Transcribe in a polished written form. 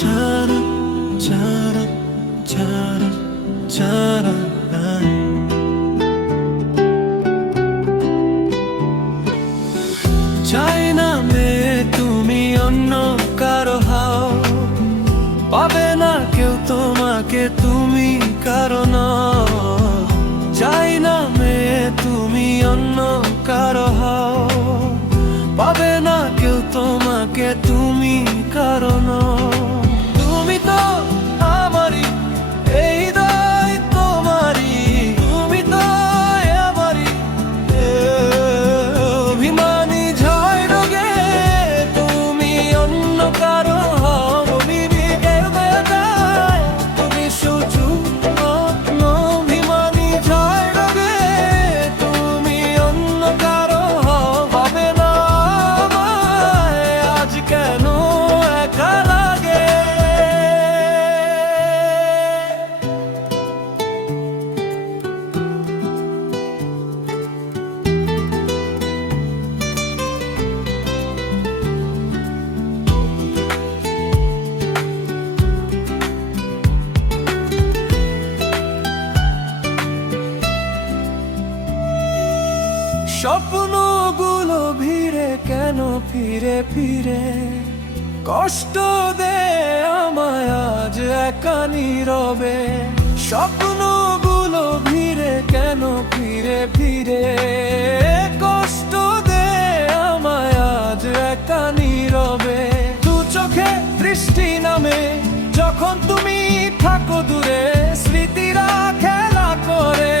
চারা চারা চারা চারা চাই না মেয়ে তুমি অন্য কারো হাও, পাবে না কেউ তোমাকে তুমি কারো নও। চাই না মেয়ে তুমি অন্য কারো হাও, পাবে না কেউ তোমাকে তুমি কারো নও। তুমি তো আমারই, এই হৃদয় তোমারই, তুমি তো আমারই। অভিমানী ঝড় রোগে তুমি অন্য কারো হও, বলিনি কেউ বেজায় তুমি শুধু অন্য। অভিমানী ঝড় রোগে তুমি অন্য কারো হও, ভাবে না আমায় আজ কেন একা লাগে। স্বপ্নগুলো ভিড়ে কেন ফিরে ফিরে কষ্ট দে আমায় আজ একা নীরবে। স্বপ্নগুলো ভিড়ে কেন ফিরে ফিরে কষ্ট দে আমায় আজ একা নীরবে। দু চোখে দৃষ্টি নামে যখন তুমি থাকো দূরে, স্মৃতিরা খেলা করে